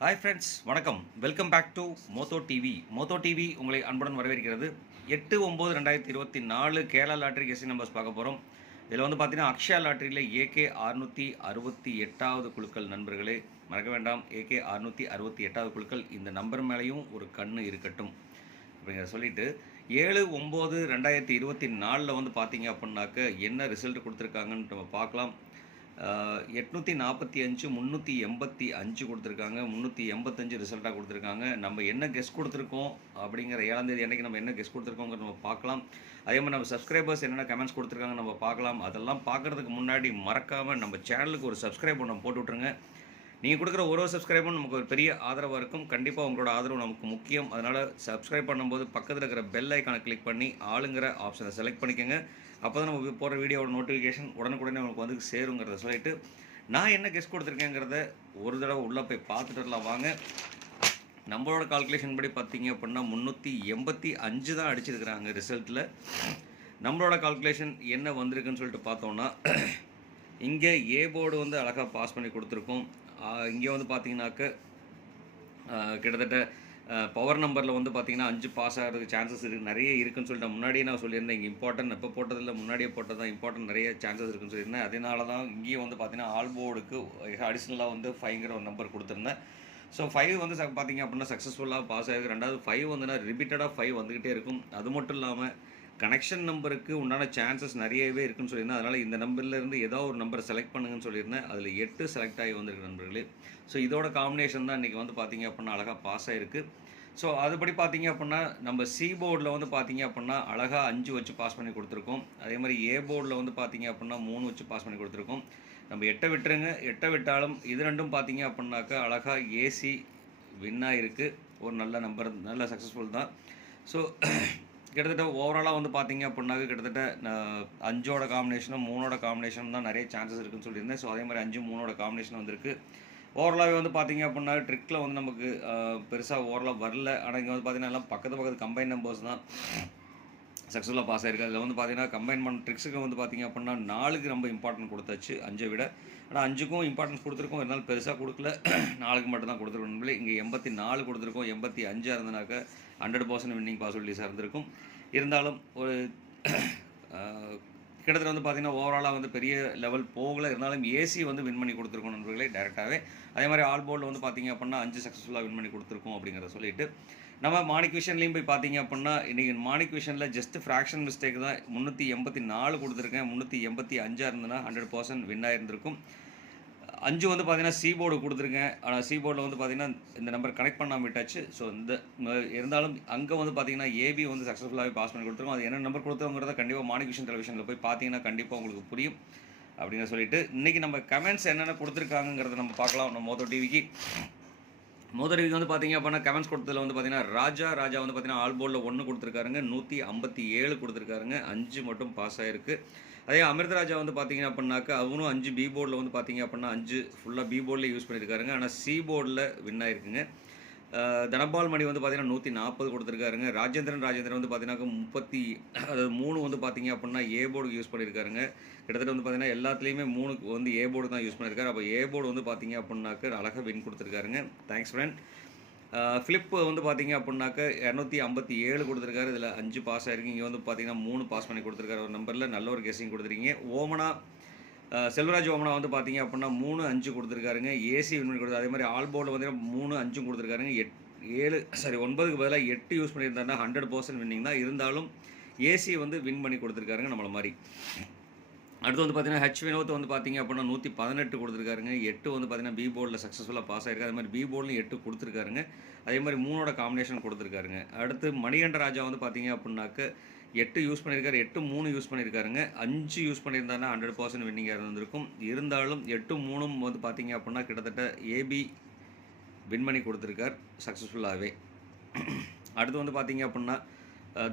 Hi friends வணக்கம். Welcome back to Motho TV Motho TV உங்களை அன்புடன் வரவேற்கிறது. எட்டு ஒம்பது ரெண்டாயிரத்தி இருபத்தி நாலு கேரளா லாட்ரி கெசி நம்பர்ஸ் பார்க்க போகிறோம் இதில் வந்து பார்த்தீங்கன்னா அக்ஷயா லாட்ரியில் ஏகே அறுநூற்றி அறுபத்தி எட்டாவது குழுக்கள் நண்பர்களே மறக்க வேண்டாம். ஏகே அறுநூற்றி அறுபத்தி எட்டாவது குழுக்கள் இந்த நம்பர் மேலேயும் ஒரு கண் இருக்கட்டும். அப்படிங்கிறத சொல்லிட்டு ஏழு ஒம்பது ரெண்டாயிரத்தி இருபத்தி நாலில் வந்து பார்த்தீங்க அப்படின்னாக்க என்ன ரிசல்ட் கொடுத்துருக்காங்கன்னு நம்ம பார்க்கலாம். எட்நூற்றி நாற்பத்தி அஞ்சு முந்நூற்றி எண்பத்தி அஞ்சு கொடுத்துருக்காங்க. முந்நூற்றி எண்பத்தஞ்சு ரிசல்ட்டாக கொடுத்துருக்காங்க. நம்ம என்ன கெஸ்ட் கொடுத்துருக்கோம் அப்படிங்கிற ஏழாம் தேதி அன்றைக்கி நம்ம என்ன கெஸ்ட் கொடுத்துருக்கோங்கிற நம்ம பார்க்கலாம். அதே மாதிரி நம்ம சப்ஸ்கிரைபர்ஸ் என்னென்ன கமெண்ட்ஸ் கொடுத்துருக்காங்க நம்ம பார்க்கலாம். அதெல்லாம் பார்க்குறதுக்கு முன்னாடி மறக்காமல் நம்ம சேனலுக்கு ஒரு சப்ஸ்கிரைப் ஒன்று போட்டு விட்ருங்க நீங்கள் கொடுக்குற ஒரு ஒரு சப்ஸ்கிரைபும் நமக்கு ஒரு பெரிய ஆதரவாக இருக்கும். கண்டிப்பாக உங்களோட ஆதரவு நமக்கு முக்கியம். அதனால் சப்ஸ்கிரைப் பண்ணும்போது பக்கத்தில் இருக்கிற பெல் ஐக்கானை கிளிக் பண்ணி ஆளுங்கிற ஆப்ஷனை செலக்ட் பண்ணிக்கோங்க. அப்போ தான் நம்ம போகிற வீடியோட நோட்டிஃபிகேஷன் உடனுக்குடனே உங்களுக்கு வந்து சேருங்கிறத சொல்லிட்டு நான் என்ன கெஸ்ட் கொடுத்துருக்கேங்கிறத ஒரு தடவை உள்ளே போய் பார்த்துட்டு வரலாம். வாங்க. நம்மளோட கால்குலேஷன் படி பார்த்தீங்க அப்படின்னா முந்நூற்றி எண்பத்தி அஞ்சு தான் அடிச்சிருக்கிறாங்க ரிசல்ட்டில் நம்மளோட கால்குலேஷன் என்ன வந்திருக்குன்னு சொல்லிட்டு பார்த்தோன்னா இங்கே ஏ போர்டு வந்து அழகாக பாஸ் பண்ணி கொடுத்துருக்கோம். இங்கே வந்து பார்த்தீங்கன்னாக்க கிட்டத்தட்ட பவர் நம்பரில் வந்து பார்த்தீங்கன்னா அஞ்சு பாஸ் ஆகிறதுக்கு சான்சஸ் இருக்குது நிறைய இருக்குன்னு சொல்லிட்டு முன்னாடியே நான் சொல்லியிருந்தேன். இங்கே இம்பார்ட்டன்ட் எப்போ போட்டதில்ல முன்னாடியே போட்டது தான் இம்பார்ட்டன்ட் நிறைய சான்சஸ் இருக்குன்னு சொல்லியிருந்தேன். அதனால தான் இங்கேயும் வந்து பார்த்தீங்கன்னா ஆல் போர்டுக்கு அடிஷ்னலாக வந்து ஃபைவ்ங்கிற ஒரு நம்பர் கொடுத்துருந்தேன். ஸோ ஃபைவ் வந்து பார்த்தீங்க அப்படின்னா சக்ஸஸ்ஃபுல்லாக பாஸ் ஆகிருக்கு ரெண்டாவது ஃபைவ் வந்துன்னா ரிப்பீட்டடாக ஃபைவ் வந்துக்கிட்டே இருக்கும். அது மட்டும் இல்லாமல் கனெக்ஷன் நம்பருக்கு உண்டான சான்சஸ் நிறையவே இருக்குன்னு சொல்லியிருந்தேன். அதனால் இந்த நம்பர்லேருந்து ஏதோ ஒரு நம்பரை செலக்ட் பண்ணுங்கன்னு சொல்லியிருந்தேன். அதில் எட்டு செலக்ட் ஆகி வந்திருக்கு நண்பர்களே. ஸோ இதோட காம்பினேஷன் தான் இன்றைக்கி வந்து பார்த்தீங்க அப்படின்னா அழகாக பாஸ் ஆகிருக்கு ஸோ அதுபடி பார்த்தீங்க அப்படின்னா நம்ம சி போர்டில் வந்து பார்த்தீங்க அப்படின்னா அழகாக அஞ்சு வச்சு பாஸ் பண்ணி கொடுத்துருக்கோம். அதே மாதிரி ஏ போர்டில் வந்து பார்த்தீங்க அப்படின்னா மூணு வச்சு பாஸ் பண்ணி கொடுத்துருக்கோம். நம்ம எட்டை விட்டுருங்க. எட்டை விட்டாலும் இது ரெண்டும் பார்த்தீங்க அப்படின்னாக்கா அழகாக ஏசி வின்னாக இருக்குது ஒரு நல்ல நம்பர் நல்ல சக்ஸஸ்ஃபுல் தான். ஸோ கிட்டத்தட்ட ஓவராலாக வந்து பார்த்தீங்க அப்படின்னாக்க கிட்டத்தட்ட அஞ்சோட காம்பினேஷனும் மூணோட காம்பினேஷனும் தான் நிறைய சான்சஸ் இருக்குன்னு சொல்லியிருந்தேன். ஸோ அதே மாதிரி அஞ்சு மூணோட காம்பினேஷன் வந்திருக்கு. ஓவரலாகவே வந்து பார்த்தீங்க அப்படின்னா ட்ரிக்கில் வந்து நமக்கு பெருசாக ஓவரலாக வரல. ஆனால் இங்கே வந்து பார்த்தீங்கன்னா எல்லாம் பக்கத்து பக்கத்து கம்பைன் நம்பர்ஸ் தான் சக்ஸஸ்ஃபுல்லாக பாஸ் ஆயிருக்கு அதில் வந்து பார்த்தீங்கன்னா கம்பைன் பண்ண ட்ரிக்ஸுக்கு வந்து பார்த்தீங்க அப்படின்னா நாலுக்கு ரொம்ப இம்பார்ட்டன்ட் கொடுத்தாச்சு அஞ்சை விட. ஆனால் அஞ்சுக்கும் இம்பார்ட்டன்ஸ் கொடுத்துருக்கோம். இருந்தாலும் பெருசாக கொடுக்கல. நாலுக்கு மட்டும் தான் கொடுத்துருக்கோம். இங்கே எண்பத்தி நாலு கொடுத்துருக்கோம். எண்பத்தி அஞ்சாக இருந்தனாக்க ஹண்ட்ரட் பர்சன்ட் வின்னிங் பாசிபிலிட்டிஸாக இருந்திருக்கும் இருந்தாலும் ஒரு கிட்டத்தட்ட வந்து பார்த்திங்கன்னா ஓவராலாக வந்து பெரிய லெவல் போகல. இருந்தாலும் ஏசி வந்து வின் பண்ணி கொடுத்துருக்கோம் நண்பர்களே டேரெக்டாகவே அதே மாதிரி ஆல் போர்டில் வந்து பார்த்தீங்க அப்படின்னா அஞ்சு சக்ஸஸ்ஃபுல்லாக வின் பண்ணி கொடுத்துருக்கோம் அப்படிங்கிறத சொல்லிட்டு நம்ம மாணிக் விஷன்லேயும் போய் பார்த்தீங்க அப்படின்னா இன்றைக்கி மாணிக் விஷனில் ஜஸ்ட் ஃப்ராக்ஷன் மிஸ்டேக் தான் முந்நூற்றி எண்பத்தி நாலு கொடுத்துருக்கேன். முந்நூற்றி எண்பத்தி அஞ்சாக இருந்ததுன்னா ஹண்ட்ரட் பர்சன்ட் வின் ஆயிருந்திருக்கும். அஞ்சு வந்து பார்த்தீங்கன்னா சி போர்டு கொடுத்துருக்கேன் ஆனால் சி போர்டில் வந்து பார்த்தீங்கன்னா இந்த நம்பர் கனெக்ட் பண்ணாமல் விட்டாச்சு. ஸோ இந்த இருந்தாலும் அங்கே வந்து பார்த்தீங்கன்னா ஏபி வந்து சக்ஸஸ்ஃபுல்லாகவே பாஸ் பண்ணி கொடுத்துருக்கோம். அது என்ன நம்பர் கொடுத்தவங்கிறத கண்டிப்பாக மாணிக் டெலிவிஷனில் போய் பார்த்தீங்கன்னா கண்டிப்பாக உங்களுக்கு புரியும். அப்படின்னு சொல்லிட்டு இன்றைக்கி நம்ம கமெண்ட்ஸ் என்னென்ன கொடுத்துருக்காங்கிறத நம்ம பார்க்கலாம். நம்ம மோதோ டிவிக்கு. மோதரிக்கு வந்து பார்த்தீங்க அப்படின்னா கமெண்ட்ஸ் கொடுத்ததில் வந்து பார்த்தீங்கன்னா ராஜா ராஜா வந்து பார்த்தீங்கன்னா ஆல் போர்டில் ஒன்று கொடுத்துருக்காருங்க நூற்றி ஐம்பத்தி ஏழு கொடுத்துருக்காருங்க அஞ்சு மட்டும் பாஸ் ஆகிருக்கு அதே அமிர்தராஜா வந்து பார்த்தீங்க அப்படின்னாக்கா அவனும் அஞ்சு பி போர்டில் வந்து பார்த்தீங்க அப்படின்னா அஞ்சு ஃபுல்லாக பி போர்டில் யூஸ் பண்ணியிருக்காருங்க ஆனால் சி போர்டில் வின் ஆயிருக்குங்க. தனபால் மணி வந்து பார்த்தீங்கன்னா நூற்றி நாற்பது கொடுத்துருக்காருங்க. ராஜேந்திரன் ராஜேந்திரன் வந்து பார்த்தீங்கன்னா முப்பத்தி அதாவது மூணு வந்து பார்த்தீங்க அப்படின்னா ஏ போர்டு யூஸ் பண்ணியிருக்காருங்க கிட்டத்தட்ட வந்து பார்த்தீங்கன்னா எல்லாத்துலேயுமே மூணுக்கு வந்து ஏ போர்டு தான் யூஸ் பண்ணியிருக்காரு அப்போ ஏ போர்டு வந்து பார்த்தீங்க அப்படின்னாக்க அழகாக வின் கொடுத்துருக்காருங்க. தேங்க்ஸ் ஃப்ரெண்ட் ஃப்ளிப் வந்து பார்த்தீங்க அப்படின்னாக்க இரநூத்தி ஐம்பத்தி ஏழு கொடுத்துருக்காரு. இதில் அஞ்சு பாஸ் ஆயிருக்கு இங்கே வந்து பார்த்தீங்கன்னா மூணு பாஸ் பண்ணி கொடுத்துருக்காரு. ஒரு நம்பரில் நல்ல ஒரு கெஸிங் கொடுத்துருக்கீங்க. ஓமனா செல்வராஜ் ஓமனா வந்து பார்த்தீங்க அப்படின்னா மூணு அஞ்சு கொடுத்துருக்காருங்க. ஏசி வின் பண்ணி கொடுத்தாரு அதே மாதிரி ஆல் போர்டில் பார்த்தீங்கன்னா மூணு அஞ்சும் கொடுத்துருக்காருங்க. எட் ஏழு சாரி ஒன்பதுக்கு பதிலாக எட்டு யூஸ் பண்ணியிருந்தாருன்னா ஹண்ட்ரட் பர்சன்ட் வின்னிங் தான். இருந்தாலும் ஏசி வந்து வின் பண்ணி கொடுத்துருக்காருங்க நம்மளை மாதிரி. அடுத்து வந்து பார்த்தீங்கன்னா ஹெச் வினோத் வந்து பார்த்தீங்க அப்படின்னா நூற்றி பதினெட்டு கொடுத்துருக்காருங்க. எட்டு வந்து பார்த்தீங்கன்னா பி போர்டில் சக்ஸஸ்ஃபுல்லாக பாஸ் ஆயிருக்கு. அதே மாதிரி பி போர்டில் எட்டு கொடுத்துருக்காருங்க. அதே மாதிரி மூணோட காம்பினேஷன் கொடுத்துருக்காருங்க. அடுத்து மணிகண்ட ராஜா வந்து பார்த்தீங்க அப்படின்னாக்க எட்டு யூஸ் பண்ணியிருக்காரு எட்டு மூணு யூஸ் பண்ணியிருக்காருங்க அஞ்சு யூஸ் பண்ணியிருந்தாருன்னா ஹண்ட்ரட் பர்சன்ட் வின்னிங்காக இருந்திருக்கும். இருந்தாலும் எட்டு மூணும் வந்து பார்த்தீங்க அப்படின்னா கிட்டத்தட்ட ஏபி வின் பண்ணி கொடுத்துருக்கார் சக்ஸஸ்ஃபுல்லாகவே அடுத்து வந்து பார்த்தீங்க அப்படின்னா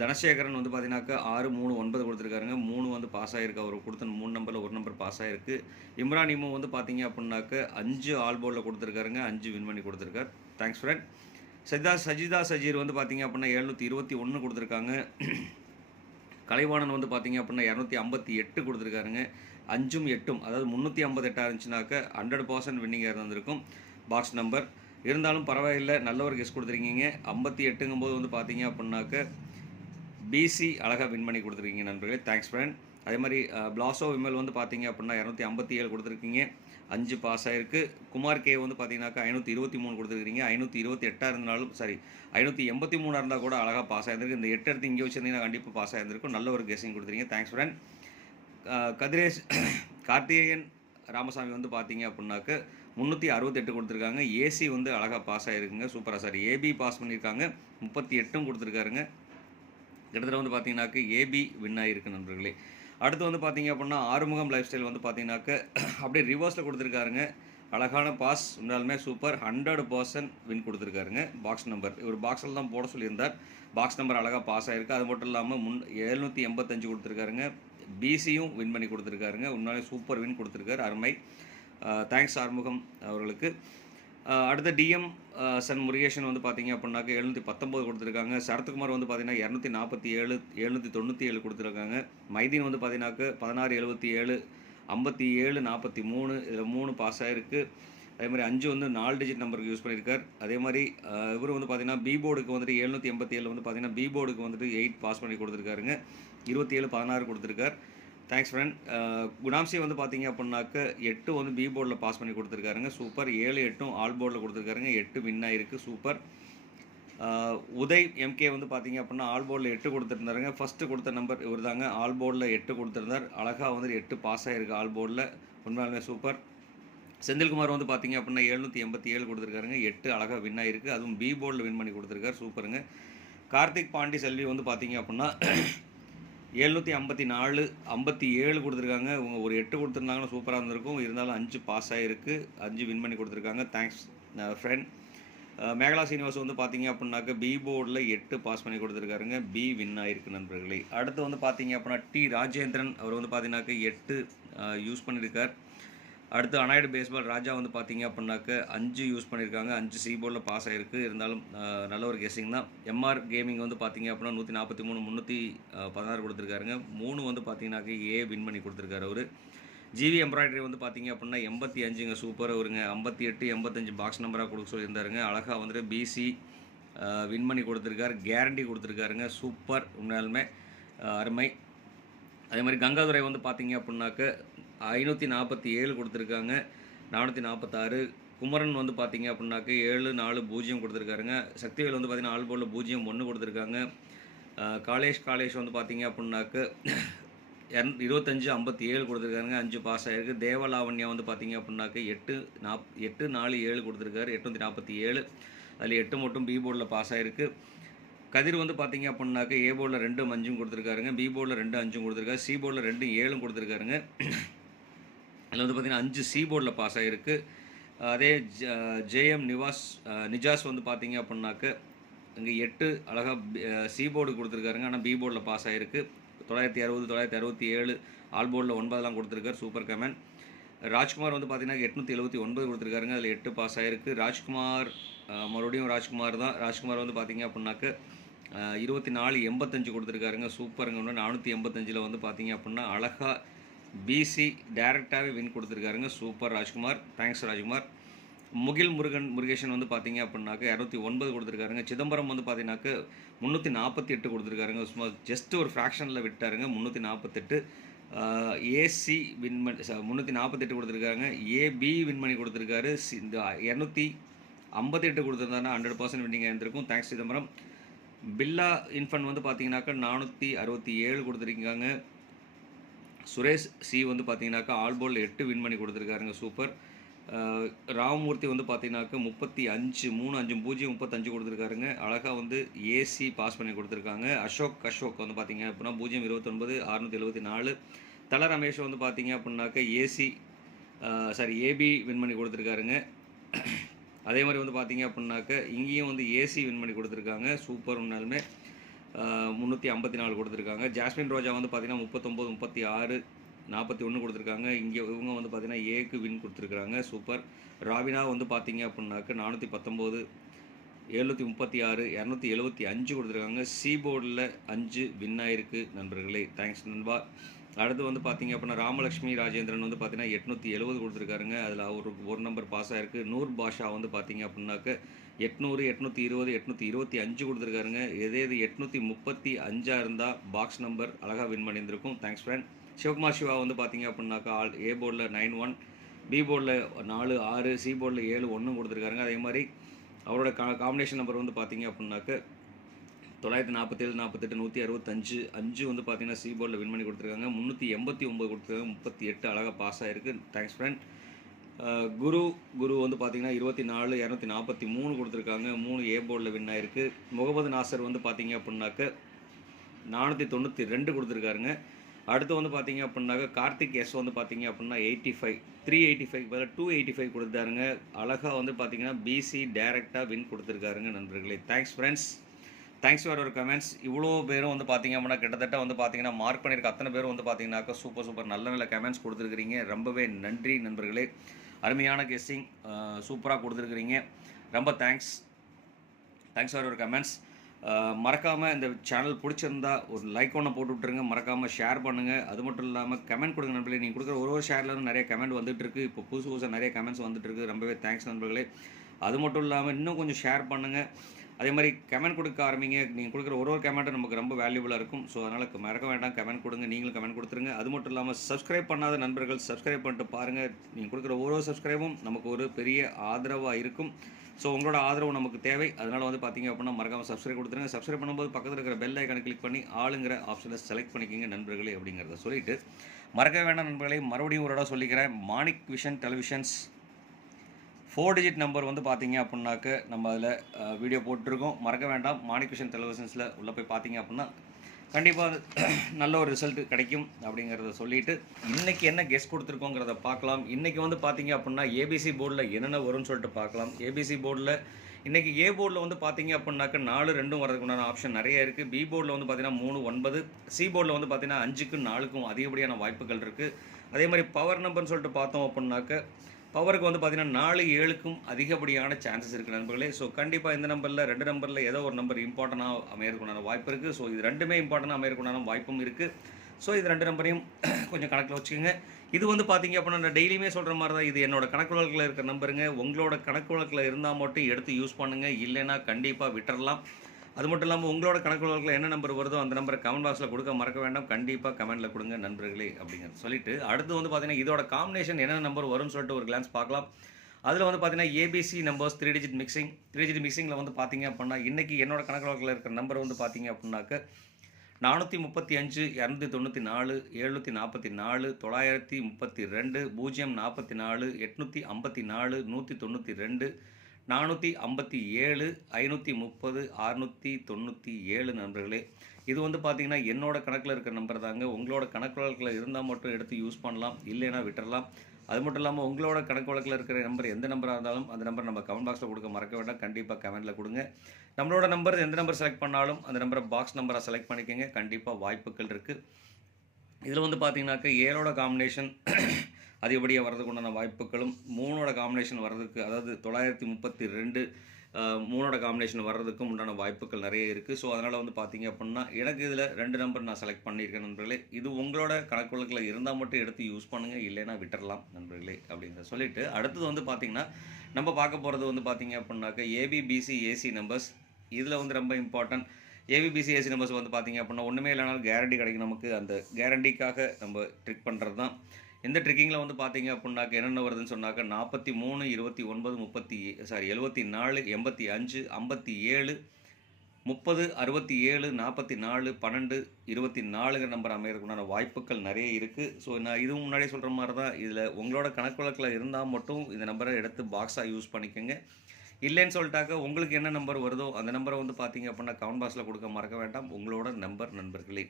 தனசேகரன் வந்து பார்த்தீங்கன்னாக்கா ஆறு மூணு ஒன்பது கொடுத்துருக்காருங்க. மூணு வந்து பாஸ் ஆகிருக்கு அவர் கொடுத்த மூணு நம்பரில் ஒரு நம்பர் பாஸ் ஆகிருக்கு இம்ரான் இமோ வந்து பார்த்தீங்க அப்படின்னாக்க அஞ்சு ஆல் போர்டில் கொடுத்துருக்காருங்க. அஞ்சு வின் பண்ணி கொடுத்துருக்கார். தேங்க்ஸ் ஃப்ரெண்ட் சஜிதா சஜிதா சஜீர் வந்து பார்த்தீங்க அப்படின்னா எழுநூற்றி இருபத்தி ஒன்று கொடுத்துருக்காங்க. கலைவாணன் வந்து பார்த்தீங்க அப்படின்னா இரநூத்தி ஐம்பத்தி எட்டு கொடுத்துருக்காருங்க. அஞ்சும் எட்டும் அதாவது முந்நூற்றி ஐம்பத்தெட்டாக இருந்துச்சுனாக்க ஹண்ட்ரட் பர்சன்ட் வின்னிங்காக இருந்திருக்கும். பாக்ஸ் நம்பர் இருந்தாலும் பரவாயில்லை நல்ல ஒரு கெஸ் கொடுத்துருக்கீங்க. ஐம்பத்தி எட்டுங்கும்போது வந்து பார்த்தீங்க அப்படின்னாக்க பிசி அழகாக வின் பண்ணி கொடுத்துருக்கீங்க நண்பர்களே. தேங்க்ஸ் ஃப்ரெண்ட் அதே மாதிரி பிளாசோ விமல் வந்து பார்த்தீங்க அப்படின்னா இரநூத்தி ஐம்பத்தி ஏழு கொடுத்துருக்கீங்க. அஞ்சு பாஸ் ஆயிருக்கு. குமார் கே வந்து பார்த்தீங்கன்னாக்கா ஐநூற்றி இருபத்தி மூணு கொடுத்துருக்கீங்க ஐநூற்றி இருபத்தி எட்டாக இருந்தாலும் சாரி ஐநூற்றி எண்பத்தி மூணாக இருந்தால் கூட அழகாக பாஸ் ஆயிருந்திருக்கு. இந்த எட்டு எடுத்து இங்கே வச்சிருந்தீங்கன்னா கண்டிப்பாக பாஸ் ஆயிருந்திருக்கும். நல்ல ஒரு கெஸிங் கொடுத்துருங்க தேங்க்ஸ் ஃப்ரெண்ட் கதிரேஷ் கார்த்திகேயன் ராமசாமி வந்து பார்த்தீங்க அப்படின்னாக்க முந்நூற்றி அறுபத்தெட்டு கொடுத்துருக்காங்க. ஏசி வந்து அழகாக பாஸ் ஆகிருக்குங்க சூப்பராக சார் ஏபி பாஸ் பண்ணியிருக்காங்க. முப்பத்தி எட்டும் கொடுத்துருக்காருங்க. கிட்டத்தட்ட வந்து பார்த்தீங்கன்னாக்க ஏபி வின் ஆகிருக்கு நண்பர்களே. அடுத்து வந்து பார்த்தீங்க அப்படின்னா ஆறுமுகம் லைஃப் ஸ்டைல் வந்து பார்த்தீங்கன்னாக்க அப்படியே ரிவர்ஸில் கொடுத்துருக்காருங்க. அழகான பாஸ் இருந்தாலுமே சூப்பர் ஹண்ட்ரட் பர்சன்ட் வின் கொடுத்துருக்காருங்க. பாக்ஸ் நம்பர் இவர் பாக்ஸில் தான் போட சொல்லியிருந்தார். பாக்ஸ் நம்பர் அழகாக பாஸ் ஆகிருக்கு அது மட்டும் இல்லாமல் முன் எழுநூற்றி எண்பத்தஞ்சு கொடுத்துருக்காருங்க. பிசியும் வின் பண்ணி கொடுத்துருக்காருங்க. உண்மையிலே சூப்பர் வின் கொடுத்துருக்காரு அருமை. தேங்க்ஸ் ஆறுமுகம் அவர்களுக்கு. அடுத்த டிஎம் சன் முருகேஷன் வந்து பார்த்தீங்க அப்படின்னாக்க எழுநூற்றி பத்தொம்போது கொடுத்துருக்காங்க. சரத்குமார் வந்து பார்த்தீங்கன்னா இரநூத்தி நாற்பத்தி ஏழு எழுநூற்றி தொண்ணூற்றி ஏழு கொடுத்துருக்காங்க. மைதீன் வந்து பார்த்தீங்கன்னாக்க பதினாறு எழுபத்தி ஏழு ஐம்பத்தி ஏழு நாற்பத்தி மூணு இதில் மூணு பாஸ் ஆகிருக்கு அதே மாதிரி அஞ்சு வந்து நாலு டிஜிட் நம்பருக்கு யூஸ் பண்ணியிருக்கார் அதே மாதிரி இவர் வந்து பார்த்தீங்கன்னா பி போர்டுக்கு வந்துட்டு எழுநூற்றி எண்பத்தி ஏழு வந்து பார்த்தீங்கன்னா பி போர்டுக்கு வந்துட்டு எயிட் பாஸ் பண்ணி கொடுத்துருக்காருங்க. இருபத்தி ஏழு பதினாறு கொடுத்துருக்கார். தேங்க்ஸ் ஃப்ரெண்ட் குணாம்சி வந்து பார்த்தீங்க அப்படின்னாக்க எட்டு வந்து பி போர்டில் பாஸ் பண்ணி கொடுத்துருக்காருங்க. சூப்பர் ஏழு எட்டும் ஆல் போர்டில் கொடுத்துருக்காருங்க. எட்டு வின் ஆயிருக்கு. சூப்பர் uh, உதய் எம்கே வந்து பார்த்தீங்க அப்படின்னா ஆல் போர்டில் எட்டு கொடுத்துருந்தாருங்க. ஃபஸ்ட்டு கொடுத்த நம்பர் இவர் தாங்க ஆல் போர்டில் எட்டு கொடுத்துருந்தார். அழகாக வந்து எட்டு பாஸ் ஆகிருக்கு ஆல் போர்டில் உண்மையாலுமே சூப்பர் செந்தில்குமார் வந்து பார்த்தீங்க அப்படின்னா எழுநூற்றி எண்பத்தி ஏழு கொடுத்துருக்காருங்க. எட்டு அழகாக வின் ஆயிருக்கு. அதுவும் பி போர்டில் வின் பண்ணி கொடுத்துருக்காரு. சூப்பருங்க கார்த்திக் பாண்டி செல்வி வந்து பார்த்தீங்க அப்படின்னா எழுநூற்றி ஐம்பத்தி நாலு ஐம்பத்தி ஏழு கொடுத்துருக்காங்க. இவங்க ஒரு எட்டு கொடுத்துருந்தாங்கன்னா சூப்பராக இருந்திருக்கும். இருந்தாலும் அஞ்சு பாஸ் ஆகிருக்கு அஞ்சு வின் பண்ணி கொடுத்துருக்காங்க. Thanks friend uh, uh, Megala Srinivas வந்து பார்த்தீங்க அப்படின்னாக்க பி போர்டில் எட்டு பாஸ் பண்ணி கொடுத்துருக்காருங்க. பி வின் ஆயிருக்கு நண்பர்களே. அடுத்து வந்து பார்த்தீங்க அப்படின்னா டி ராஜேந்திரன். அவர் வந்து பார்த்தீங்கன்னாக்க எட்டு uh, யூஸ் பண்ணியிருக்கார் அடுத்து அனாய்டு பேஸ்பால் ராஜா வந்து பார்த்தீங்க அப்படின்னாக்க அஞ்சு யூஸ் பண்ணியிருக்காங்க. அஞ்சு சி போர்டில் பாஸ் ஆகிருக்கு இருந்தாலும் நல்ல ஒரு கெஸிங் தான். எம்ஆர் கேமிங் வந்து பார்த்தீங்க அப்படின்னா நூற்றி நாற்பத்தி மூணு முந்நூற்றி பதினாறு கொடுத்துருக்காருங்க. மூணு வந்து பார்த்தீங்கன்னாக்க ஏ வின் பண்ணி கொடுத்துருக்காரு அவர். ஜிவி எம்ப்ராய்டரி வந்து பார்த்தீங்க அப்படின்னா எண்பத்தி அஞ்சுங்க சூப்பராக வருங்க ஐம்பத்தி எட்டு எண்பத்தஞ்சு பாக்ஸ் நம்பராக கொடுக்க சொல்லியிருந்தாருங்க. அழகாக வந்துட்டு பிசி வின் பண்ணி கொடுத்துருக்காரு. கேரண்டி கொடுத்துருக்காருங்க. சூப்பர் உண்மையாலுமே அருமை. அதே மாதிரி கங்காதுரை வந்து பார்த்தீங்க அப்படின்னாக்க ஐநூற்றி நாற்பத்தி ஏழு கொடுத்துருக்காங்க. நானூற்றி நாற்பத்தாறு குமரன் வந்து பார்த்தீங்க அப்படின்னாக்க ஏழு நாலு பூஜ்ஜியம் கொடுத்துருக்காருங்க. சக்திவேல் வந்து பார்த்தீங்கன்னா ஆல் போர்டில் பூஜ்ஜியம் ஒன்று கொடுத்துருக்காங்க. காலேஜ் காலேஷ் காலேஷ் வந்து பார்த்தீங்க அப்படின்னாக்க இரநூ இருபத்தஞ்சு ஐம்பத்தி ஏழு கொடுத்துருக்காருங்க. அஞ்சு பாஸ் ஆகிருக்கு தேவலாவண்யா வந்து பார்த்தீங்க அப்படின்னாக்க எட்டு நாப் எட்டு நாலு ஏழு கொடுத்துருக்காரு. எட்நூற்றி நாற்பத்தி ஏழு. அதில் எட்டு மட்டும் பி போர்டில் பாஸ் ஆகிருக்கு கதிர் வந்து பார்த்தீங்க அப்படின்னாக்க ஏ போர்டில் ரெண்டு அஞ்சும் கொடுத்துருக்காருங்க. பி போர்டில் ரெண்டு அஞ்சும் கொடுத்துருக்காரு. சி போர்டில் ரெண்டு ஏழும் கொடுத்துருக்காருங்க. அதில் வந்து பார்த்திங்கன்னா அஞ்சு சி போர்டில் பாஸ் ஆகிருக்கு அதே ஜேஎம் நிவாஸ் நிஜாஸ் வந்து பார்த்தீங்க அப்படின்னாக்க இங்கே எட்டு அழகாக சி போர்டு கொடுத்துருக்காருங்க. ஆனால் பி போர்டில் பாஸ் ஆகிருக்கு தொள்ளாயிரத்தி அறுபது தொள்ளாயிரத்தி அறுபத்தி ஏழு ஆல் போர்டில் ஒன்பதெல்லாம் கொடுத்துருக்காரு. சூப்பர் கமன் ராஜ்குமார் வந்து பார்த்தீங்கன்னா எட்நூற்றி எழுபத்தி ஒன்பது கொடுத்துருக்காருங்க. அதில் எட்டு பாஸ் ஆகிருக்கு ராஜ்குமார் மறுபடியும் ராஜ்குமார் தான். ராஜ்குமார் வந்து பார்த்தீங்க அப்படின்னாக்க இருபத்தி நாலு எண்பத்தஞ்சு கொடுத்துருக்காருங்க. சூப்பருங்க ஒன்று நானூற்றி எண்பத்தஞ்சில் வந்து பார்த்தீங்க அப்படின்னா அழகாக பிசி டேரெக்டாகவே வின் கொடுத்துருக்காருங்க. சூப்பர் ராஜ்குமார். தேங்க்ஸ் ராஜ்குமார். முகில் முருகன் முருகேஷன் வந்து பார்த்தீங்க அப்படின்னாக்க இரநூத்தி ஒன்பது கொடுத்துருக்காருங்க. சிதம்பரம் வந்து பார்த்தீங்கன்னாக்க முந்நூற்றி நாற்பத்தி எட்டு கொடுத்துருக்காருங்க. சும்மா ஜஸ்ட் ஒரு ஃப்ராக்ஷனில் விட்டாருங்க. முந்நூற்றி நாற்பத்தெட்டு ஏசி வின்மணி முந்நூற்றி நாற்பத்தெட்டு கொடுத்துருக்காங்க ஏபி வின்மணி கொடுத்துருக்காரு. சி- இந்த இரநூத்தி ஐம்பத்தெட்டு கொடுத்துருந்தாருன்னா ஹண்ட்ரட் பர்சன்ட் வின்னிங் இருந்திருக்கும். தேங்க்ஸ் சிதம்பரம். பில்லா இன்ஃபன் வந்து பார்த்தீங்கன்னாக்கா நானூற்றி அறுபத்தி ஏழு கொடுத்துருக்காங்க. சுரேஷ் சி வந்து பார்த்தீங்கன்னாக்கா ஆல் பால் எட்டு வின் பண்ணி கொடுத்துருக்காருங்க. சூப்பர். ராமமூர்த்தி வந்து பார்த்தீங்கன்னாக்கா முப்பத்தி அஞ்சு மூணு அஞ்சு பூஜ்ஜியம் முப்பத்தஞ்சு கொடுத்துருக்காருங்க. அழகாக வந்து ஏசி பாஸ் பண்ணி கொடுத்துருக்காங்க. அசோக் அசோக் வந்து பார்த்தீங்க அப்படின்னா பூஜ்ஜியம் இருபத்தொன்பது அறுநூற்றி எழுபத்தி நாலு தல ரமேஷ் வந்து பார்த்தீங்க அப்படின்னாக்கா ஏசி சாரி ஏபி வின் பண்ணி கொடுத்துருக்காருங்க. அதே மாதிரி வந்து பார்த்தீங்க அப்படின்னாக்க இங்கேயும் வந்து ஏசி வின் பண்ணி கொடுத்துருக்காங்க. சூப்பர் உன்னாலுமே முந்நூற்றி ஐம்பத்தி நாலு கொடுத்துருக்காங்க. ஜாஸ்மின் ரோஜா வந்து பார்த்தீங்கன்னா முப்பத்தொம்போது முப்பத்தி ஆறு நாற்பத்தி ஒன்று கொடுத்துருக்காங்க. இங்கே இவங்க வந்து பார்த்தீங்கன்னா ஏக்கு வின் கொடுத்துருக்காங்க சூப்பர் ராபினா வந்து பார்த்தீங்க அப்படின்னாக்க நானூற்றி பத்தொம்போது எழுநூற்றி முப்பத்தி ஆறு இரநூத்தி எழுபத்தி அஞ்சு கொடுத்துருக்காங்க. சி போர்டில் அஞ்சு வின் ஆயிருக்கு நண்பர்களே. தேங்க்ஸ் நண்பா. அடுத்து வந்து பார்த்தீங்க அப்படின்னா ராமலட்சுமி ராஜேந்திரன் வந்து பார்த்தீங்கன்னா எட்நூற்றி எழுபது கொடுத்துருக்காருங்க. அதில் அவருக்கு ஒரு நம்பர் பாஸ் ஆயிருக்கு. நூர் பாஷா வந்து பார்த்தீங்க அப்படின்னாக்க எட்நூறு எட்நூற்றி இருபது எட்நூற்றி இருபத்தி அஞ்சு கொடுத்துருக்காருங்க. எதே இது எட்நூற்றி முப்பத்தி அஞ்சாக இருந்தால் பாக்ஸ் நம்பர் அழகாக வின் பண்ணியிருந்திருக்கும். தேங்க்ஸ் ஃப்ரெண்ட் சிவகுமார் சிவா வந்து பார்த்தீங்க அப்படின்னாக்கா ஆல் ஏ போர்டில் நைன் ஒன் பி போர்டில் நாலு ஆறு சி போர்டில் ஏழு ஒன்று கொடுத்துருக்காருங்க. அதே மாதிரி அவரோட கா காம்பினேஷன் நம்பர் வந்து பார்த்தீங்க அப்படின்னாக்க தொள்ளாயிரத்தி நாற்பத்தேழு நாற்பத்தெட்டு நூற்றி அறுபத்தஞ்சு அஞ்சு வந்து பார்த்தீங்கன்னா சி போர்டில் வின் பண்ணி கொடுத்துருக்காங்க. முந்நூற்றி எண்பத்தி ஒம்பது கொடுத்துருக்காங்க. முப்பத்தி எட்டு அழகாக பாஸ் ஆகிருக்கு தேங்க்ஸ் ஃப்ரெண்ட் குரு குரு வந்து பார்த்தீங்கன்னா இருபத்தி நாலு இரநூத்தி நாற்பத்தி மூணு கொடுத்துருக்காங்க. மூணு ஏ போர்டில் வின் ஆயிருக்கு. முகமது நாசர் வந்து பார்த்தீங்க அப்படின்னாக்க நானூற்றி தொண்ணூற்றி ரெண்டு கொடுத்துருக்காருங்க. அடுத்து வந்து பார்த்தீங்க அப்படின்னாக்க கார்த்திக் எஸ் வந்து பார்த்தீங்க அப்படின்னா eighty five three eighty five பதில் டூ எயிட்டி ஃபைவ் கொடுத்தாருங்க. அழகாக வந்து பார்த்தீங்கன்னா பிசி டேரெக்டாக வின் கொடுத்துருக்காருங்க நண்பர்களே. தேங்க்ஸ் ஃப்ரெண்ட்ஸ் தேங்க்ஸ் ஃபார் ஒரு கமெண்ட்ஸ் இவ்வளோ பேரும் வந்து பார்த்தீங்க அப்படின்னா கிட்டத்தட்ட வந்து பார்த்தீங்கன்னா மார்க் பண்ணியிருக்க அத்தனை பேரும் வந்து பார்த்தீங்கன்னாக்கா சூப்பர் சூப்பர் நல்ல நல்ல கமெண்ட்ஸ் கொடுத்துருக்கிறீங்க. ரொம்பவே நன்றி நண்பர்களே. அருமையான கெஸ்ஸிங் சூப்பராக கொடுத்துருக்குறீங்க. ரொம்ப thanks thanks for your comments மறக்காமல் இந்த சேனல் பிடிச்சிருந்தா ஒரு லைக் ஒன்று போட்டு விட்ருங்க மறக்காமல் ஷேர் பண்ணுங்கள் அது மட்டும் இல்லாமல் கமெண்ட் கொடுங்க நண்பர்களே. நீங்கள் கொடுக்குற ஒரு ஒரு ஷேர்லேருந்து நிறைய கமெண்ட் வந்துட்டுருக்கு இப்போ புதுசு புதுசாக நிறைய கமெண்ட்ஸ் வந்துட்டுருக்கு ரொம்பவே தேங்க்ஸ் நண்பர்களே. அது மட்டும் இல்லாமல் இன்னும் கொஞ்சம் ஷேர் பண்ணுங்கள் அதே மாதிரி கமெண்ட் கொடுக்க ஆரம்பிங்க. நீங்கள் கொடுக்குற ஒரு ஒரு கமெண்ட்டும் நமக்கு ரொம்ப வேல்யூபுளாக இருக்கும். ஸோ அதனால் மறக்க வேண்டாம். கமெண்ட் கொடுங்க. நீங்களும் கமெண்ட் கொடுத்துருங்க. அது மட்டும் இல்லாமல் சப்ஸ்கிரைப் பண்ணாத நண்பர்கள் சப்ஸ்கிரைப் பண்ணிட்டு பாருங்கள் நீங்கள் கொடுக்குற ஒரு ஒரு சப்ஸ்கிரைபும் நமக்கு ஒரு பெரிய ஆதரவாக இருக்கும். ஸோ உங்களோட ஆதரவு நமக்கு தேவை. அதனால் வந்து பார்த்தீங்க அப்படின்னா மறக்காமல் சப்ஸ்கிரைப் கொடுத்துருங்க. சப்ஸ்கிரைப் பண்ணும்போது பக்கத்தில் இருக்கிற பெல் ஐக்கானை கிளிக் பண்ணி ஆளுங்கிற ஆப்ஷனை செலக்ட் பண்ணிக்கிங்க நண்பர்களே அப்படிங்கிறத சொல்லிட்டு. மறக்க வேண்டாம் நண்பர்களை. மறுபடியும் ஒரு இடம் சொல்லிக்கிறேன். Manik vision televisions four digit number வந்து பார்த்தீங்க அப்படின்னாக்க நம்ம அதில் வீடியோ போட்டிருக்கோம். மறக்க வேண்டாம். மாணிக் டெலிவிஷன்ஸில் உள்ளே போய் பார்த்தீங்க அப்படின்னா கண்டிப்பாக நல்ல ஒரு ரிசல்ட் கிடைக்கும் அப்படிங்கிறத சொல்லிட்டு இன்றைக்கி என்ன கெஸ்ட் கொடுத்துருக்கோங்கிறத பார்க்கலாம் இன்றைக்கி வந்து பார்த்தீங்க அப்படின்னா ஏபிசி போர்டில் என்னென்ன வரும்னு சொல்லிட்டு பார்க்கலாம் ஏபிசி போர்டில் இன்றைக்கி ஏ போர்டில் வந்து பார்த்தீங்க அப்படின்னாக்க நாலு ரெண்டும் வரதுக்கு உண்டான ஆப்ஷன் நிறைய இருக்குது பி போர்டில் வந்து பார்த்தீங்கன்னா மூணு ஒன்பது. சி போர்டில் வந்து பார்த்தீங்கன்னா அஞ்சுக்கும் நாலுக்கும் அதிகப்படியான வாய்ப்புகள் இருக்குது அதே மாதிரி பவர் நம்பர்னு சொல்லிட்டு பார்த்தோம் அப்படின்னாக்க பவருக்கு வந்து பார்த்தீங்கன்னா நாலு ஏழுக்கும் அதிகப்படியான சான்சஸ் இருக்குது நண்பர்களே. ஸோ கண்டிப்பாக இந்த நம்பரில் ரெண்டு நம்பரில் ஏதோ ஒரு நம்பர் இம்பார்ட்டண்ட்டாக அமையறதுக்குண்டான வாய்ப்பு இருக்குது ஸோ இது ரெண்டுமே இம்பார்ட்டண்டாக அமையறதுக்குண்டான வாய்ப்பும் இருக்குது ஸோ இது ரெண்டு நம்பரையும் கொஞ்சம் கணக்கில் வச்சுக்கோங்க. இது வந்து பார்த்தீங்க அப்படின்னா நான் டெய்லியுமே சொல்கிற மாதிரி தான் இது என்னோட கணக்கு வழக்கில் இருக்கிற நம்பருங்க உங்களோட கணக்கு வழக்கில் இருந்தால் மட்டும் எடுத்து யூஸ் பண்ணுங்கள் இல்லைன்னா கண்டிப்பாக விட்டுறலாம். அது மட்டும் இல்லாமல் உங்களோட கணக்கு வழக்கில் என்ன நம்பர் வருதோ அந்த நம்பரை கமெண்ட் பாக்ஸில் கொடுக்க மறக்க வேண்டாம். கண்டிப்பாக கமெண்ட்டில் கொடுங்க நண்பர்களே அப்படிங்கிறது சொல்லிட்டு அடுத்து வந்து பார்த்தீங்கன்னா இதோட காம்பினேஷன் என்னென்ன நம்பர் வரும்னு சொல்லிட்டு ஒரு கிளான்ஸ் பார்க்கலாம். அதில் வந்து பார்த்தீங்கன்னா ABC numbers three digit mixing three digit மிக்சிங்கில் வந்து பார்த்தீங்க அப்படின்னா இன்றைக்கி என்னோட கணக்கு வழக்கில் இருக்கிற நம்பர் வந்து பார்த்தீங்க அப்படின்னாக்க நானூற்றி முப்பத்தி அஞ்சு இரநூத்தி தொண்ணூற்றி நாலு எழுநூற்றி நாற்பத்தி நாலு தொள்ளாயிரத்தி முப்பத்தி ரெண்டு பூஜ்ஜியம் நாற்பத்தி நாலு எட்நூற்றி ஐம்பத்தி நாலு நூற்றி தொண்ணூற்றி ரெண்டு நானூற்றி ஐம்பத்தி ஏழு ஐநூற்றி முப்பது அறுநூற்றி தொண்ணூற்றி ஏழு நண்பர்களே. இது வந்து பார்த்தீங்கன்னா என்னோட கணக்கில் இருக்கிற நம்பர் தாங்க. உங்களோட கணக்கு வழக்கில் இருந்தால் மட்டும் எடுத்து யூஸ் பண்ணலாம் இல்லைன்னா விட்டுறலாம். அது மட்டும் இல்லாமல் உங்களோட கணக்கு வழக்கில் இருக்கிற நம்பர் எந்த நம்பராக இருந்தாலும் அந்த நம்பர் நம்ம கமெண்ட் பாக்ஸில் கொடுக்க மறக்க வேண்டாம். கண்டிப்பாக கமெண்ட்டில் கொடுங்க. நம்மளோட நம்பர் எந்த நம்பர் செலக்ட் பண்ணாலும் அந்த நம்பரை பாக்ஸ் நம்பராக செலக்ட் பண்ணிக்கோங்க. கண்டிப்பாக வாய்ப்புகள் இருக்குது இதில் வந்து பார்த்தீங்கன்னாக்க ஏழோட காம்பினேஷன் அதிகப்படியாக வர்றதுக்கு உண்டான வாய்ப்புகளும் மூணோட காம்பினேஷன் வர்றதுக்கு அதாவது தொள்ளாயிரத்தி முப்பத்தி ரெண்டு மூணோட காம்பினேஷன் வர்றதுக்கும் உண்டான வாய்ப்புகள் நிறைய இருக்குது ஸோ அதனால் வந்து பார்த்தீங்க அப்படின்னா எனக்கு இதில் ரெண்டு நம்பர் நான் செலக்ட் பண்ணியிருக்கேன் நண்பர்களே. இது உங்களோட கணக்கு இருந்தால் மட்டும் எடுத்து யூஸ் பண்ணுங்கள் இல்லைன்னா விட்டுறலாம் நண்பர்களே அப்படின்னு சொல்லிட்டு அடுத்தது வந்து பார்த்தீங்கன்னா நம்ம பார்க்க போகிறது வந்து பார்த்தீங்க அப்படின்னாக்க ஏபிபிசி ஏசி நம்பர்ஸ் இதில் வந்து ரொம்ப இம்பார்ட்டன்ட் ஏபிபிசி ஏசி நம்பர்ஸ் வந்து பார்த்தீங்க அப்படின்னா ஒன்றுமே இல்லைனாலும் கேரண்டி கிடைக்கும் நமக்கு. அந்த கேரண்டிக்காக நம்ம ட்ரிக் பண்ணுறது தான் இந்த ட்ரிக்கிங்கில் வந்து பார்த்தீங்க அப்படின்னாக்க என்னென்ன வருதுன்னு சொன்னாக்க நாற்பத்தி மூணு இருபத்தி ஒன்பது முப்பத்தி சாரி எழுபத்தி நாலு எண்பத்தி அஞ்சு ஐம்பத்தி ஏழு முப்பது அறுபத்தி ஏழு நாற்பத்தி நாலு பன்னெண்டு இருபத்தி நாலுங்கிற நம்பர் அமையறதுக்குண்டான வாய்ப்புகள் நிறைய இருக்குது ஸோ நான் இதுவும் முன்னாடியே சொல்கிற மாதிரி தான் இதில் உங்களோட கணக்கு வழக்கில் இருந்தால் மட்டும் இந்த நம்பரை எடுத்து பாக்ஸாக யூஸ் பண்ணிக்கோங்க. இல்லைன்னு சொல்லிட்டாக்க உங்களுக்கு என்ன நம்பர் வருதோ அந்த நம்பரை வந்து பார்த்தீங்க அப்படின்னா கமெண்ட் பாக்ஸில் கொடுக்க மறக்க வேண்டாம். உங்களோட நம்பர் நண்பர்களே.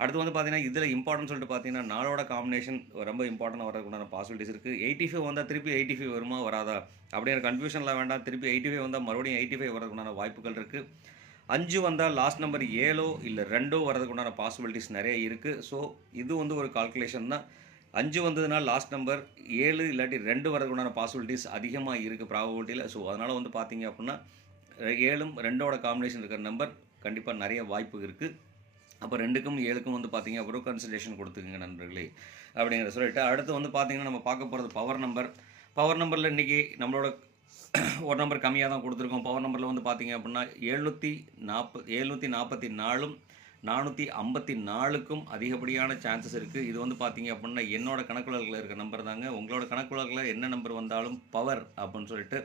அடுத்து வந்து பார்த்தீங்கன்னா இதில் இம்பார்ட்டன்ட் சொல்லிட்டு பார்த்தீங்கன்னா நாளோட காம்பினேஷன் ரொம்ப இம்பார்ட்டன்ட் வரதுக்குண்டான பாசிபிலிட்டிஸ் இருக்குது எயிட்டி ஃபைவ் வந்தால் திருப்பி எயிட்டி ஃபைவ் வருமா வராதா? அப்படிங்கிற கன்ஃபியூஷனில் வேண்டாம். திருப்பி எயிட்டி ஃபைவ் வந்தால் மறுபடியும் எயிட்டி ஃபைவ் வரதுக்குண்டான வாய்ப்புகள் இருக்குது அஞ்சு வந்தால் லாஸ்ட் நம்பர் ஏழோ இல்லை ரெண்டோ வரதுக்குண்டான பாசிபிலிட்டிஸ் நிறைய இருக்குது ஸோ இது வந்து ஒரு கால்குலேஷன் தான். அஞ்சு வந்ததுனால் லாஸ்ட் நம்பர் ஏழு இல்லாட்டி ரெண்டு வரதுக்குண்டான பாசிபிலிட்டிஸ் அதிகமாக இருக்குது ப்ராபபிலிட்டியில் ஸோ அதனால் வந்து பார்த்தீங்க அப்படின்னா ஏழும் ரெண்டோட காம்பினேஷன் இருக்கிற நம்பர் கண்டிப்பாக நிறைய வாய்ப்பு இருக்குது அப்போ ரெண்டுக்கும் ஏழுக்கும் வந்து பார்த்தீங்க அப்புறம் கன்சல்டேஷன் கொடுத்துக்குங்க நண்பர்களே அப்படிங்கிற சொல்லிட்டு அடுத்து வந்து பார்த்தீங்கன்னா நம்ம பார்க்க போகிறது பவர் நம்பர் பவர் நம்பரில் இன்றைக்கி நம்மளோட ஒரு நம்பர் கம்மியாக தான் கொடுத்துருக்கோம் பவர் நம்பரில் வந்து பார்த்தீங்க அப்படின்னா எழுநூற்றி நாற்பது எழுநூற்றி நாற்பத்தி நாலும் நானூற்றி ஐம்பத்தி நாலுக்கும் அதிகப்படியான சான்சஸ் இருக்குது இது வந்து பார்த்தீங்க அப்படின்னா என்னோட கணக்குலகில் இருக்க நம்பர் தாங்க. உங்களோட கணக்குலகில் என்ன நம்பர் வந்தாலும் பவர் அப்படின்னு சொல்லிட்டு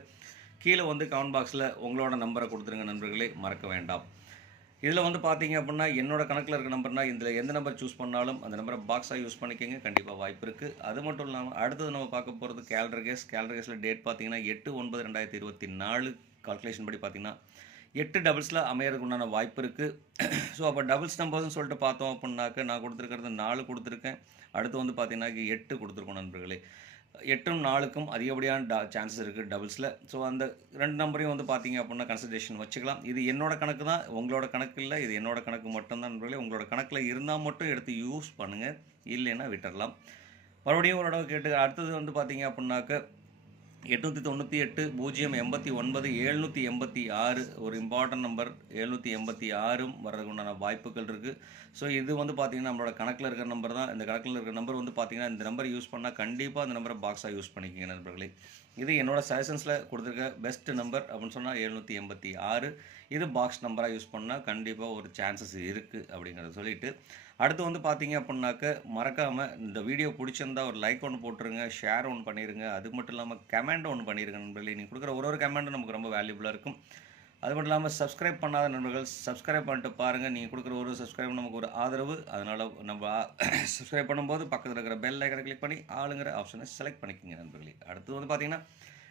கீழே வந்து கமெண்ட் பாக்ஸில் உங்களோட நம்பரை கொடுத்துருங்க நண்பர்களே. மறக்க வேண்டாம். இதில் வந்து பார்த்தீங்க அப்படின்னா என்னோட கணக்கில் இருக்க நம்பர்னால் இதில் எந்த நம்பர் சூஸ் பண்ணாலும் அந்த நம்பரை பாக்ஸாக யூஸ் பண்ணிக்கோங்க. கண்டிப்பாக வாய்ப்பு இருக்குது அது மட்டும் இல்லாமல் அடுத்தது நம்ம பார்க்க போகிறது கேலர் கேஸ் கேலர் கேஸில் டேட் பார்த்தீங்கன்னா எட்டு ஒன்பது ரெண்டாயிரத்தி இருபத்தி நாலு. கால்குலேஷன் படி பார்த்தீங்கன்னா எட்டு டபுள்ஸில் அமையறதுக்கு உண்டான வாய்ப்பு இருக்குது ஸோ அப்போ டபுள்ஸ் நம்பர்ஸ்னு சொல்லிட்டு பார்த்தோம் அப்படின்னாக்க நான் கொடுத்துருக்கிறது நாலு கொடுத்துருக்கேன். அடுத்து வந்து பார்த்தீங்கன்னா எட்டு கொடுத்துருக்கோம் நண்பர்களே. எட்டும் நாலுக்கும் அதிகப்படியான டா சான்சஸ் இருக்குது டபுள்ஸில் ஸோ அந்த ரெண்டு நம்பரையும் வந்து பார்த்தீங்க அப்படின்னா கன்சிடரேஷன் வச்சுக்கலாம். இது என்னோட கணக்கு தான் உங்களோட கணக்கு இல்லை இது என்னோட கணக்கு மட்டும்தான் நண்பர்களே. உங்களோட கணக்கில் இருந்தால் மட்டும் எடுத்து யூஸ் பண்ணுங்கள் இல்லைன்னா விட்டுடலாம் மறுபடியும் ஒரு தடவை கேட்டு அடுத்தது வந்து பார்த்தீங்க அப்படின்னாக்க எட்நூற்றி தொண்ணூற்றி எட்டு பூஜ்ஜியம் எண்பத்தி ஒன்பது எழுநூற்றி எண்பத்தி ஆறு ஒரு இம்பார்ட்டன்ட் நம்பர் எழுநூற்றி எண்பத்தி ஆறும் வர்றதுக்கு உண்டான வாய்ப்புகள் இருக்குது ஸோ இது வந்து பார்த்திங்கன்னா நம்மளோட கணக்கில் இருக்கிற நம்பர் தான். இந்த கணக்கில் இருக்கிற நம்பர் வந்து பார்த்திங்கன்னா இந்த நம்பர் யூஸ் பண்ணால் கண்டிப்பாக அந்த நம்பரை பாக்ஸாக யூஸ் பண்ணிக்கிங்க நண்பர்களே. இது என்னோடய சஜஷன்ஸில் கொடுத்துருக்க பெஸ்ட் நம்பர் அப்படின்னு சொன்னால் எழுநூற்றி எண்பத்தி ஆறு. இது பாக்ஸ் நம்பராக யூஸ் பண்ணால் கண்டிப்பாக ஒரு சான்சஸ் இருக்குது அப்படிங்கிறத சொல்லிவிட்டு அடுத்து வந்து பார்த்தீங்க அப்படின்னாக்க மறக்காமல் இந்த வீடியோ பிடிச்சிருந்தா ஒரு லைக் ஒன்று போட்டுருங்க ஷேர் ஒன்று பண்ணிடுங்க அது மட்டும் இல்லாமல் கமெண்ட் ஒன்று பண்ணிடுங்க நண்பர்களே. நீங்கள் கொடுக்குற ஒரு ஒரு கமெண்ட்டும் நமக்கு ரொம்ப வேல்யூபுளாக இருக்கும். அது மட்டும் இல்லாமல் சப்ஸ்கிரைப் பண்ணாத நண்பர்கள் சப்ஸ்கிரைப் பண்ணிட்டு பாருங்கள் நீங்கள் கொடுக்குற ஒரு சப்ஸ்கிரைப் நமக்கு ஒரு ஆதரவு. அதனால் நம்ம சப்ஸ்கிரைப் பண்ணும்போது பக்கத்தில் இருக்கிற பெல் ஐக்கனை கிளிக் பண்ணி ஆளுங்கிற ஆப்ஷனை செலக்ட் பண்ணிக்கோங்க நண்பர்களே. அடுத்து வந்து பார்த்தீங்கன்னா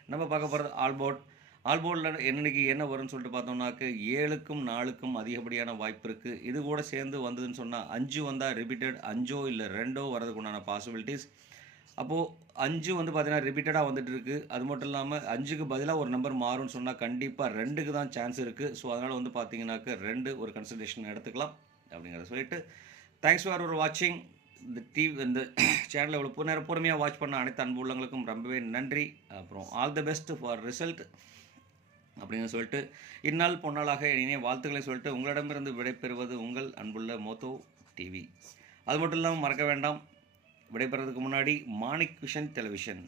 நம்ம பார்க்க போகிறது ஆல்போர்ட். ஆல்போர்டில் என்னன்னைக்கு என்ன வரும்னு சொல்லிட்டு பார்த்தோம்னாக்கு ஏழுக்கும் நாலுக்கும் அதிகப்படியான வாய்ப்பு இருக்குது இது கூட சேர்ந்து வந்ததுன்னு சொன்னால் அஞ்சு வந்தால் ரிப்பீட்டட் அஞ்சோ இல்லை ரெண்டோ வரதுக்கு உண்டான பாசிபிலிட்டிஸ் அப்போது அஞ்சு வந்து பார்த்தீங்கன்னா ரிப்பீட்டடாக வந்துட்டு அது மட்டும் இல்லாமல் அஞ்சுக்கு பதிலாக ஒரு நம்பர் மாறும்னு சொன்னால் கண்டிப்பாக ரெண்டுக்கு தான் சான்ஸ் இருக்குது ஸோ அதனால் வந்து பார்த்தீங்கன்னாக்க ரெண்டு ஒரு கன்சல்டேஷன் எடுத்துக்கலாம் அப்படிங்கிறத சொல்லிட்டு தேங்க்ஸ் ஃபார் ஒரு வாட்சிங் இந்த டிவி இந்த சேனலை இவ்வளோ நேரம் பொறுமையாக வாட்ச் பண்ண அனைத்து அன்பு உள்ளங்களுக்கும் ரொம்பவே நன்றி. அப்புறம் all the best for result அப்படின்னு சொல்லிட்டு இந்நாள் பொன்னாளாக இனிய வாழ்த்துக்களை சொல்லிட்டு உங்களிடமிருந்து விடைபெறுவது உங்கள் அன்புள்ள மோத்தோ டிவி அது மட்டும் இல்லாமல் மறக்க வேண்டாம். விடைபெறதுக்கு முன்னாடி Manik vision television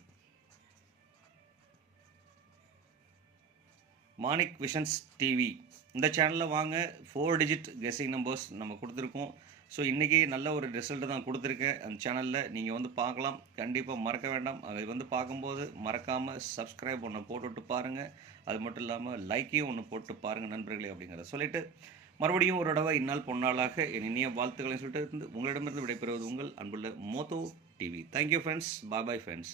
Manik visions TV இந்த சேனலில் வாங்க ஃபோர் டிஜிட் கெஸிங் நம்பர்ஸ் நம்ம கொடுத்துருக்கோம். ஸோ இன்றைக்கி நல்ல ஒரு ரிசல்ட்டு தான் கொடுத்துருக்கேன். அந்த சேனலில் நீங்கள் வந்து பார்க்கலாம். கண்டிப்பாக மறக்க வேண்டாம். அதை வந்து பார்க்கும்போது மறக்காமல் சப்ஸ்கிரைப் ஒன்று போட்டுவிட்டு பாருங்கள் அது மட்டும் இல்லாமல் லைக்கையும் ஒன்று போட்டு பாருங்கள் நண்பர்களே அப்படிங்கிறத சொல்லிவிட்டு மறுபடியும் ஒரு தடவை இந்நாள் பொன்னாளாக என் இனிய வாழ்த்துக்களை சொல்லிட்டு இருந்து உங்களிடமிருந்து விடைபெறுவது உங்கள் அன்புள்ள Motho TV. Thank you friends bye bye friends